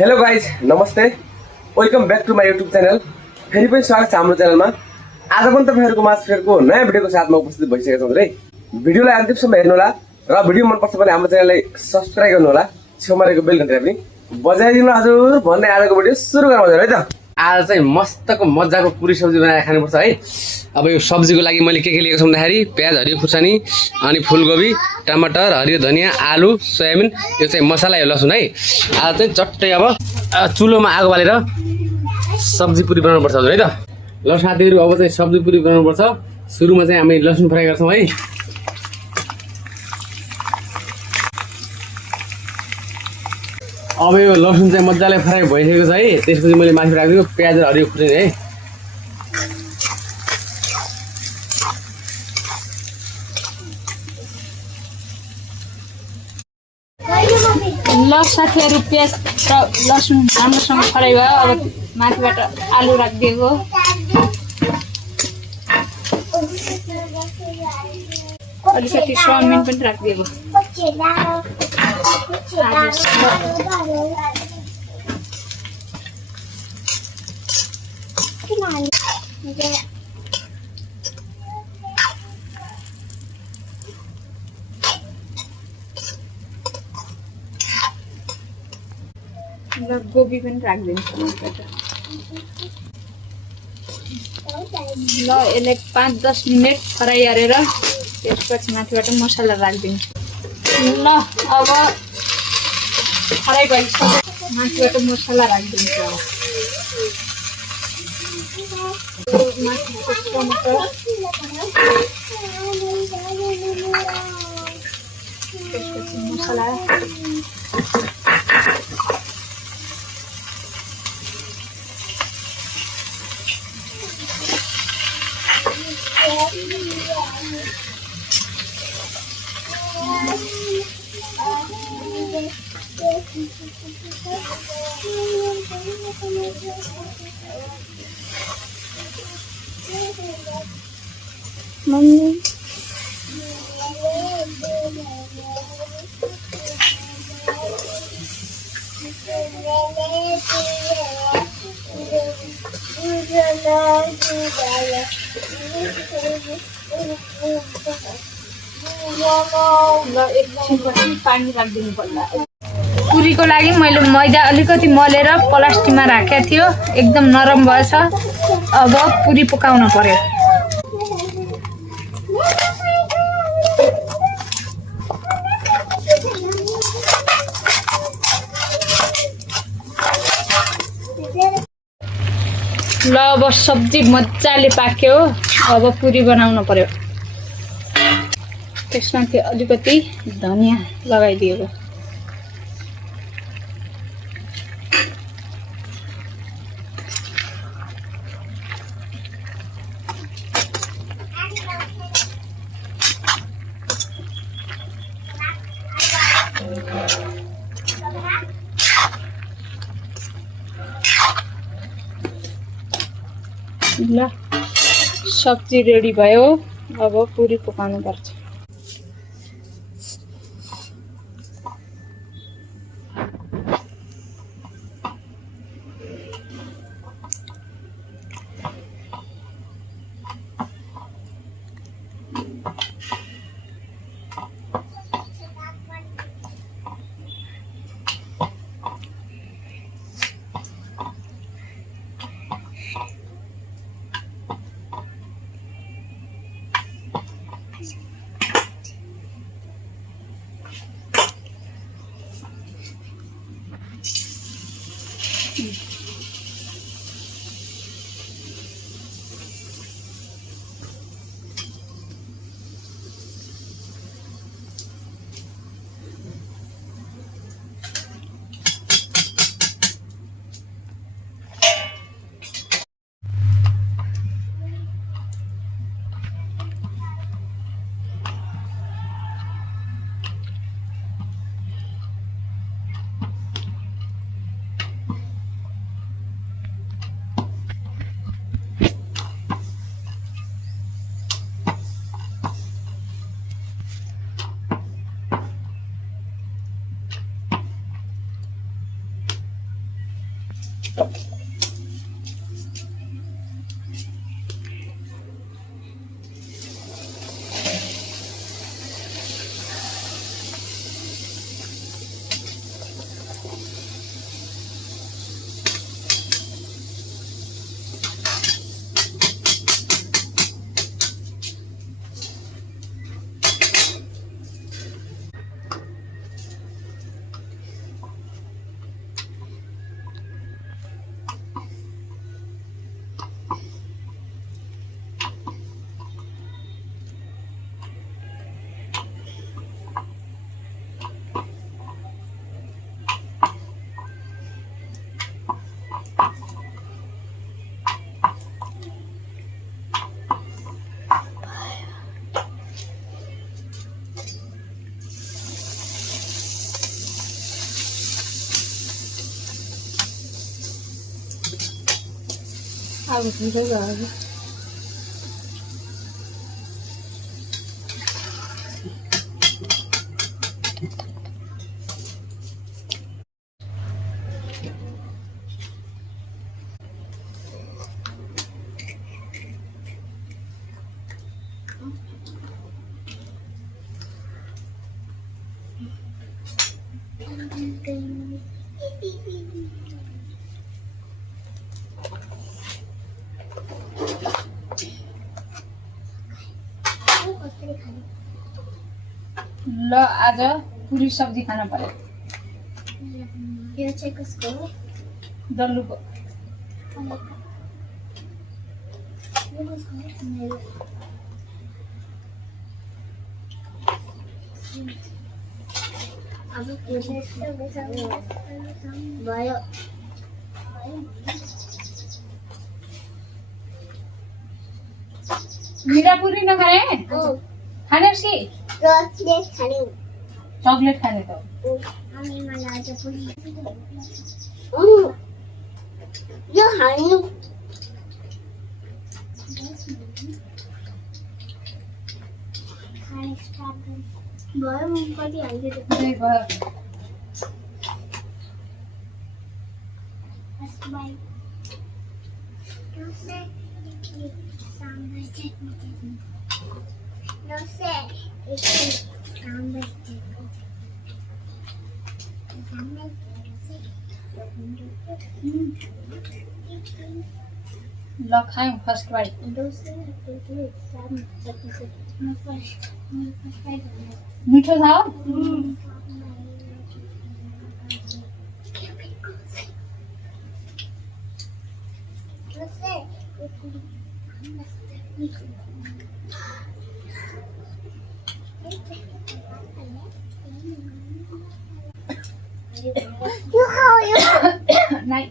Hello guys नमस्ते welcome back to my YouTube channel फेरि पनि स्वागत छ हाम्रो च्यानलमा आज पनि तपाईहरुको माझ फेरको नयाँ भिडियोको साथमा उपस्थित भइसकेका छौँ है भिडियोलाई अन्तिमसम्म हेर्नुहोला र भिडियो मनपर्छ भने हाम्रो च्यानललाई सब्स्क्राइब गर्नुहोला छेउमा रहेको बेल घन्टी पनि बजाइदिनु हजुर भन्दै आजको भिडियो सुरु गरौँ हजुर है त आज चाहिँ मस्तको मजाको पुरी सब्जी बनाएर खानुपर्छ है अब यो सब्जीको लागि मैले के लिएको छु भन्दाखेरि प्याज हरियो खुर्सानी अनि फूलगोभी टमाटर हरियो धनिया आलु सोयाबिन यो चाहिँ मसला यो लसुन है आज चाहिँ चट्टै अब चुलोमा आगो बालेर सब्जी पुरी बनाउनु पर्छ हजुर है त ल साथीहरु अब चाहिँ सब्जी पुरी बनाउनु पर्छ सुरुमा चाहिँ हामी लसुन फ्राई गर्छौं है अब यो लसुन चाहिँ मजाले फ्राई भइसकेको छ है त्यसपछि मैले माथि राखेको प्याज र हरियो खुर्सानी है ल साथीहरु प्याज र लसुन राम्रोसँग फ्राई भयो अब माथिबाट आलु राखिदिएको अलिकति सोयाबिन पनि राखिदिएको ल गोभी पनि राखिदिन्छु ल यसले 5-10 मिनेट फ्राई गरेर त्यसपछि माथिबाट मसला राखिदिन्छु ल अब फ्राई भइसक्यो माथिबाट मसला राखिदिन्छु अब माथिबाट टमाटर त्यसपछि मसला मम्मी पानी राखिदिनु पर्ला पुरीको लागि मैले मैदा अलिकति मलेर प्लास्टिकमा राखेको थियो एकदम नरम भएछ अब पुरी पकाउन पर्यो ल अब सब्जी मजाले पाक्यो अब पुरी बनाउन पर्यो त्यसमाथि अलिकति धनिया लगाइदिएको ल सब्जी रेडी भयो अब पुरी पकाउनु पर्छ आलु छिटो गयो ल आज पुरी सब्जी खान पर्यो यो चाहिँ कसको हो? डल्लुको यो कसको हो? मेरो। अब भयो मीरा पुरी नखाने खाने कि चकलेट खाने चकलेट खाने त अनि मलाई आज पुरी यो खाने भयो म कति हाल्छु त्यही भयो बाई डोसे सांबर चटनी डोसे सांबर चटनी ल खायौँ फर्स्ट बाइट डोसे सांबर चटनी फर्स्ट बाइट मिठो छ नाही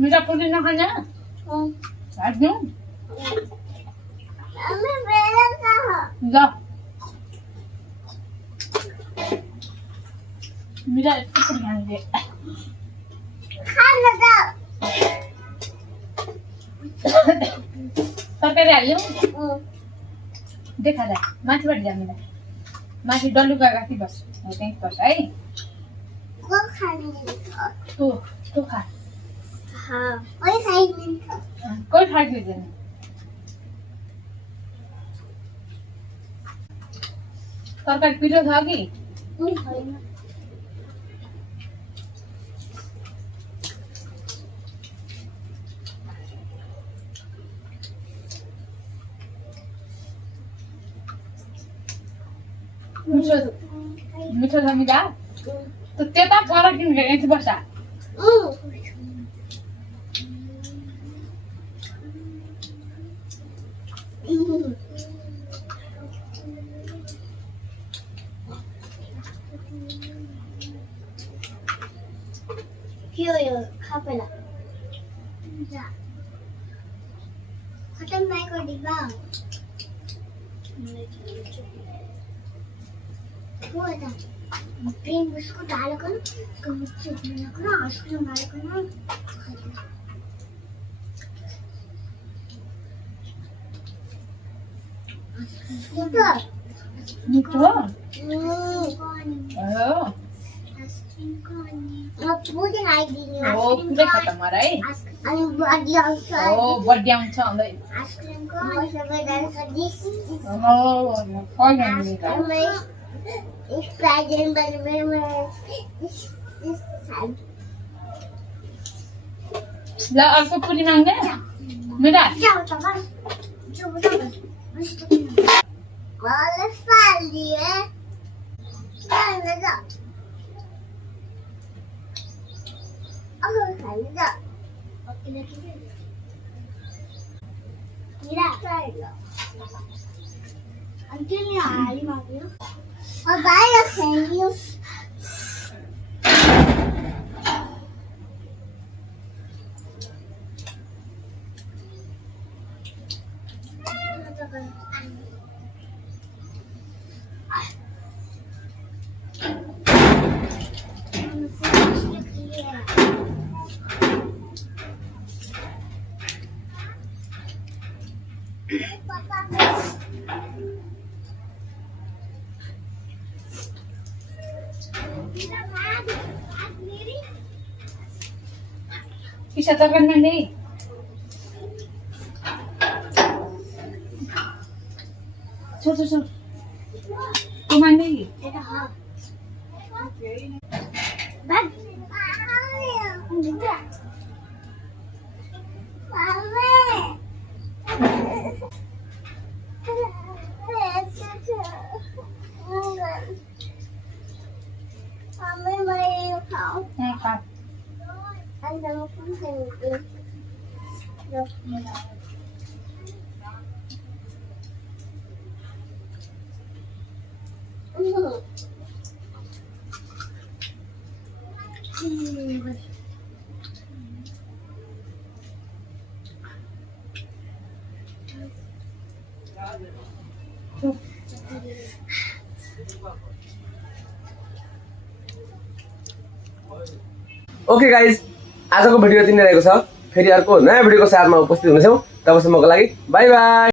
मीरा पुरी नखाने हाट्नु ल मीरा यस्तो पुरी खाने तरकारी हाल्यौँ देखा जा माथिबाट जामिला माथि डल्लुका गाठी बस त्यहीँ बस है तँ खा कोही खाइदिँदैन तरकारी पिरो छ कि मिठो छ मिला त्यता पर किन यति बस्छ यो खा पहिला जा खत्म नहीं कर दिबा वो ना क्रीम बिस्कुट डालकर उसको मिक्सी में रखना आइसक्रीम डालकर ना मिठो पूरी खाई दी पुरै खतम है अनि बडी आउँछ बर्थडे आउँछ आउँदै आइसक्रिम को सबै डालेर दिस इस प्रेजेंट बने में दिस ल अर्को पुरी माग्ने मेरा जाऊ त बस जाऊ बस वाला फाली है खाने जा खाने जा ओके लेके मेरा लो अंकल ने आली मांगी और बाय रखेंगी Bisa tekan nanti. Sur. Kemana lagi? Bag. Makan. Anh đâu cũng hình được. Được. Okay guys आजको भिडियो यति नै रहेको छ फेरि अर्को नयाँ भिडियोको साथमा उपस्थित हुनेछौँ तबसम्मको लागि बाई बाई।